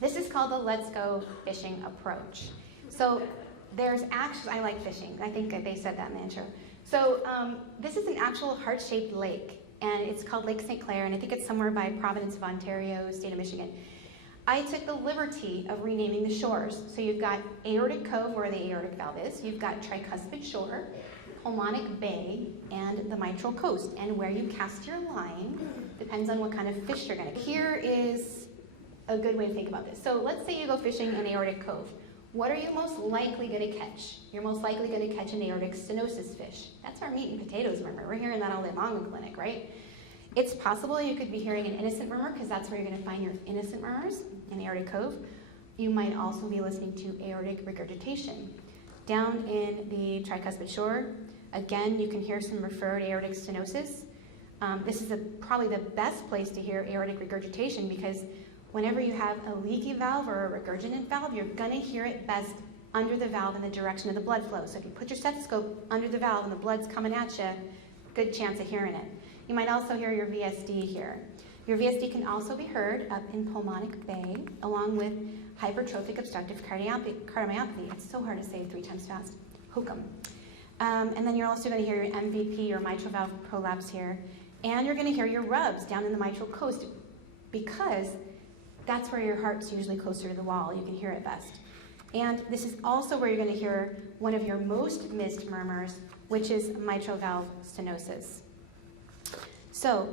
This is called the Let's Go Fishing approach. So there's actually, I like fishing. I think they said that in the intro. So this is an actual heart-shaped lake, and it's called Lake St. Clair, and I think it's somewhere by Providence of Ontario, state of Michigan. I took the liberty of renaming the shores. So you've got Aortic Cove, where the aortic valve is. You've got Tricuspid Shore, Pulmonic Bay, and the Mitral Coast. And where you cast your line depends on what kind of fish you're going to. Here is a good way to think about this. So let's say you go fishing in Aortic Cove. What are you most likely going to catch? You're most likely going to catch an aortic stenosis fish. That's our meat and potatoes murmur. We're hearing that all day long in clinic, right? It's possible you could be hearing an innocent murmur, because that's where you're going to find your innocent murmurs in Aortic Cove. You might also be listening to aortic regurgitation. Down in the Tricuspid Shore, again, you can hear some referred aortic stenosis. This is probably the best place to hear aortic regurgitation, because whenever you have a leaky valve or a regurgitant valve, you're going to hear it best under the valve in the direction of the blood flow. So if you put your stethoscope under the valve and the blood's coming at you, good chance of hearing it. You might also hear your VSD here. Your VSD can also be heard up in Pulmonic Bay, along with hypertrophic obstructive cardiomyopathy. It's so hard to say 3 times fast. HOCM. And then you're also going to hear your MVP, or mitral valve prolapse here. And you're going to hear your rubs down in the mitral coast, because that's where your heart's usually closer to the wall. You can hear it best. And this is also where you're going to hear one of your most missed murmurs, which is mitral valve stenosis. So